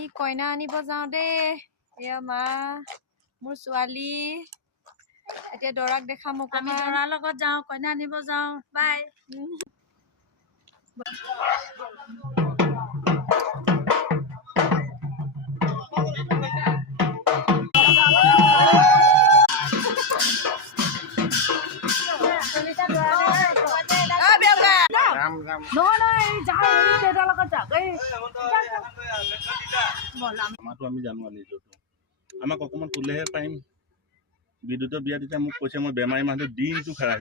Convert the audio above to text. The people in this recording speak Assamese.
আমি কইনা আনিব যাওঁ দেই এয়া মা মোৰ ছোৱালী এতিয়া দৰাক দেখাম আমি দৰাৰ লগত যাওঁ কইনা আনিব যাওঁ বাই আমাৰটো আমি জানো নিজৰটো আমাক অকণমান তুলেহে পাৰিম বিদ্যুতৰ বিয়া তেতিয়া মোক কৈছে মই বেমাৰী মানুহটো দিনটো খেৰাই